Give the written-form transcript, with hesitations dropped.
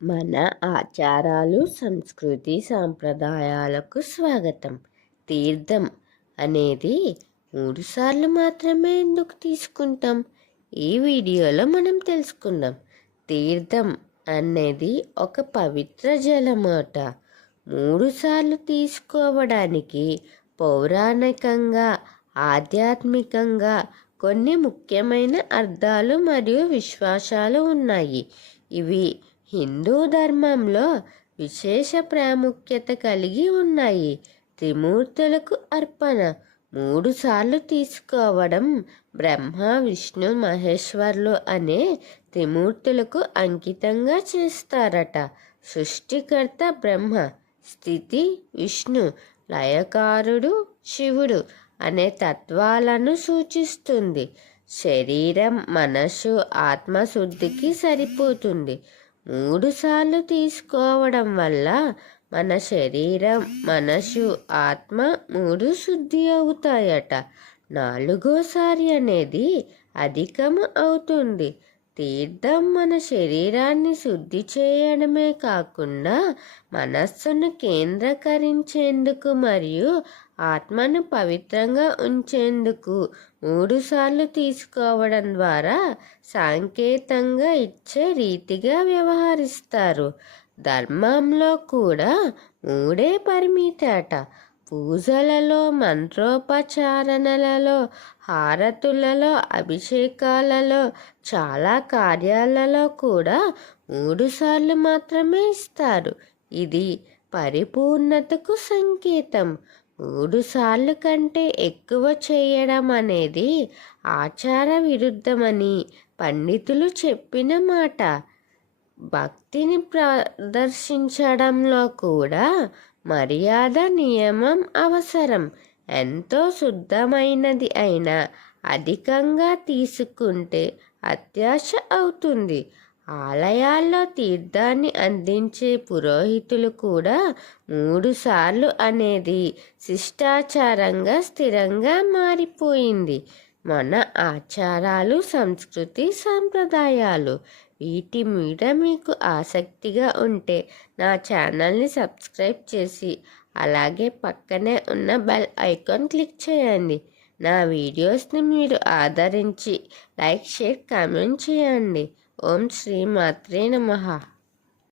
మన ఆచారాలు సంస్కృతి సాంప్రదాయాలకు స్వాగతం. తీర్థం అనేది 3 సార్లు మాత్రమే ఎందుకు తీసుకుంటాం? ఈ వీడియోలో మనం తెలుసుకుందాం. తీర్థం అనేది ఒక పవిత్ర జలమాట. 3 సార్లు తీసుకోవడానికి పౌరాణికంగా, ఆధ్యాత్మికంగా కొన్ని ముఖ్యమైన అర్థాలు మరియు విశ్వాసాలు ఉన్నాయి. ఇవి హిందూ ధర్మంలో విశేష ప్రాముఖ్యత కలిగి ఉన్నాయి. త్రిమూర్తులకు అర్పణ 3 సార్లు తీసుకోవడం బ్రహ్మ, విష్ణు, మహేశ్వర్లు అనే త్రిమూర్తులకు అంకితంగా చేస్తారట. సృష్టికర్త బ్రహ్మ, స్థితి విష్ణు, లయకారుడు శివుడు అనే తత్వాలను సూచిస్తుంది. శరీరం, మనసు, ఆత్మశుద్ధికి సరిపోతుంది. 3 సార్లు తీసుకోవడం వల్ల మన శరీరం, మనసు, ఆత్మ 3 శుద్ధి అవుతాయట. 4వసారి అనేది అధికము అవుతుంది. తీర్థం మన శరీరాన్ని శుద్ధి చేయడమే కాకుండా మనస్సును కేంద్రీకరించేందుకు మరియు ఆత్మను పవిత్రంగా ఉంచేందుకు 3 సార్లు తీసుకోవడం ద్వారా సంకేతంగా ఇచ్చే రీతిగా వ్యవహరిస్తారు. ధర్మంలో కూడా 3 పరిమితట. పూజలలో, మంత్రోపచారణలలో, హారతులలో, అభిషేకాలలో, చాలా కార్యాలలో కూడా 3 సార్లు మాత్రమే ఇస్తారు. ఇది పరిపూర్ణతకు సంకేతం. 3 సార్లు కంటే ఎక్కువ చేయడం అనేది ఆచార విరుద్ధమని పండితులు చెప్పిన మాట. భక్తిని ప్రదర్శించడంలో కూడా మర్యాద, నియమం అవసరం. ఎంతో శుద్ధమైనది అయినా అధికంగా తీసుకుంటే అత్యాశ అవుతుంది. ఆలయాల్లో తీర్థాన్ని అందించే పురోహితులు కూడా 3 సార్లు అనేది శిష్టాచారంగా స్థిరంగా మారిపోయింది. మన ఆచారాలు, సంస్కృతి, సాంప్రదాయాలు వీటి మీద మీకు ఆసక్తిగా ఉంటే నా ఛానల్ని సబ్స్క్రైబ్ చేసి అలాగే పక్కనే ఉన్న బెల్ ఐకాన్ క్లిక్ చేయండి. నా వీడియోస్ని మీరు ఆదరించి లైక్, షేర్, కామెంట్ చేయండి. ఓం శ్రీ మాత్రే నమః.